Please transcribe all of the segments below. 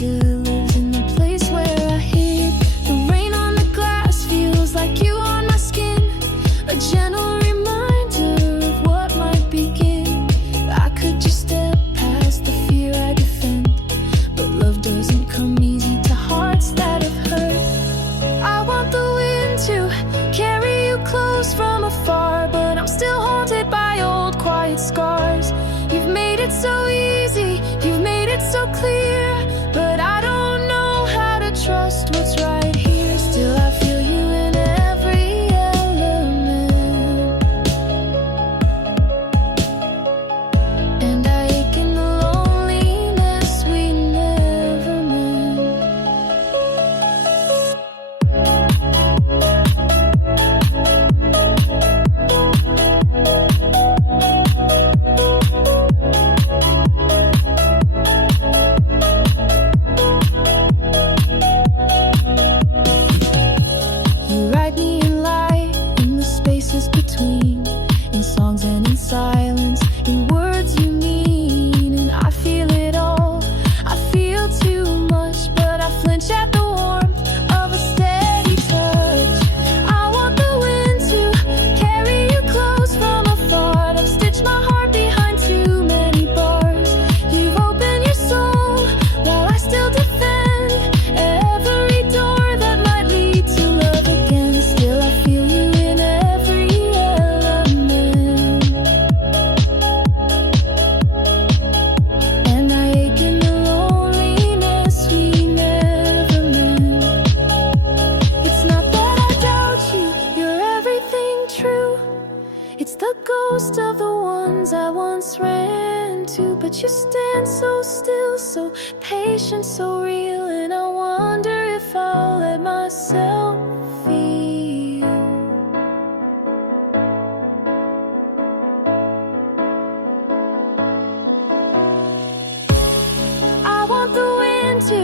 still lives in the place where I hid. The rain on the glass feels like you on my skin, a gentle reminder of what might begin. I could just step past the fear I defend, but love doesn't come easy to hearts that have hurt. I want the wind to carry you close from afar, but I'm still haunted by old quiet scars. You've made it so easy, you've made it so clear, but I don't know how to trust what's right here. Still I feel you in every element, and I ache in the loneliness we never meant. You write me in light, in the spaces between, in songs and in silence, in words you mean. And I feel it all, I feel too much, but I flinch at the warmth of a steady touch. I want the wind to carry you close from afar. I've stitched my heart behind too many bars. You've opened your soul while I still defend every door that might lead to love again. Still I feel you in every element, and I ache in the loneliness we never meant. It's not that I doubt you, you're everything true. It's the ghost of the ones I once ran to, but you stand so still, so patient, so real, and I wonder if I'll let myself feel. I want the wind to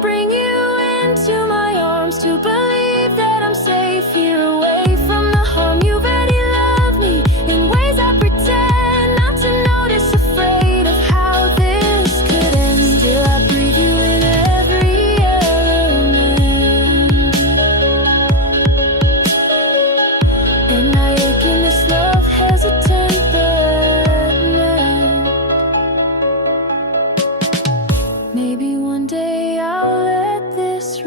bring you into my arms, to believe that I'm safe here, away from the harm. You've already loved me in ways I pretend not to notice, afraid of how this could end. Still I breathe you in every element, and I ache in this love hesitant fragment. Maybe one day I'll let this